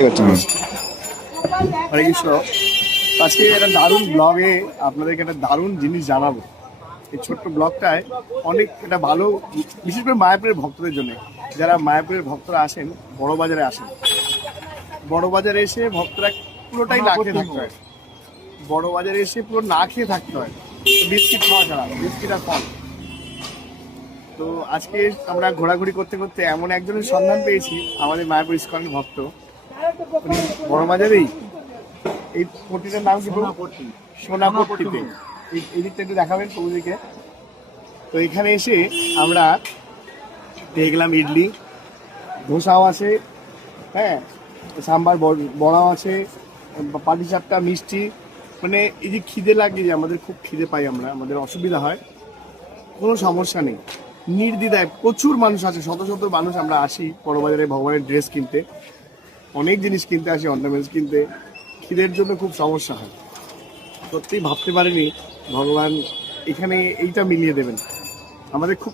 হরে কৃষ্ণ। আজকে একটা দারুণ ব্লগে আপনাদেরকে একটা দারুণ জিনিস জানাবো। এই ছোট্ট ব্লগটায় অনেক একটা ভালো, বিশেষ করে মায়াপুরের ভক্তদের জন্য, যারা মায়াপুরের ভক্তরা আসেন, বড় বাজারে আসেন। বড় বাজারে এসে ভক্তরা পুরোটাই না খেয়ে থাকতে হয়। বড় বাজারে এসে পুরো না খেয়ে থাকতে হয়, বিস্কিট খাওয়া ছাড়া, বিস্কিট আর ফল। তো আজকে আমরা ঘোরাঘুরি করতে করতে এমন একজনের সন্ধান পেয়েছি, আমাদের মায়াপুর ইস্কনের ভক্ত। উনি বড় বাজারেই, এই পট্টিটার নাম কি? সোনাপট্টিতে। এই দিকটা একটু দেখাবেন প্রভুদিকে। তো এখানে এসে আমরা দেখলাম ইডলি, ধোসাও আছে, হ্যাঁ, সাম্বার বড়াও আছে, পাটিসাপটা, মিষ্টি। মানে এই যে খিদে লাগে, যে আমাদের খুব খিদে পাই আমরা, আমাদের অসুবিধা হয়, কোনো সমস্যা নেই, নির্দ্বিধায় প্রচুর মানুষ আছে, শত শত মানুষ আমরা আসি বড়বাজারে ভগবানের ড্রেস কিনতে, অনেক জিনিস কিনতে আসি, অর্নামেন্টস কিনতে। খিদের জন্য খুব সমস্যা হয়। সত্যিই ভাবতে পারিনি ভগবান এখানে এইটা মিলিয়ে দেবেন। আমাদের খুব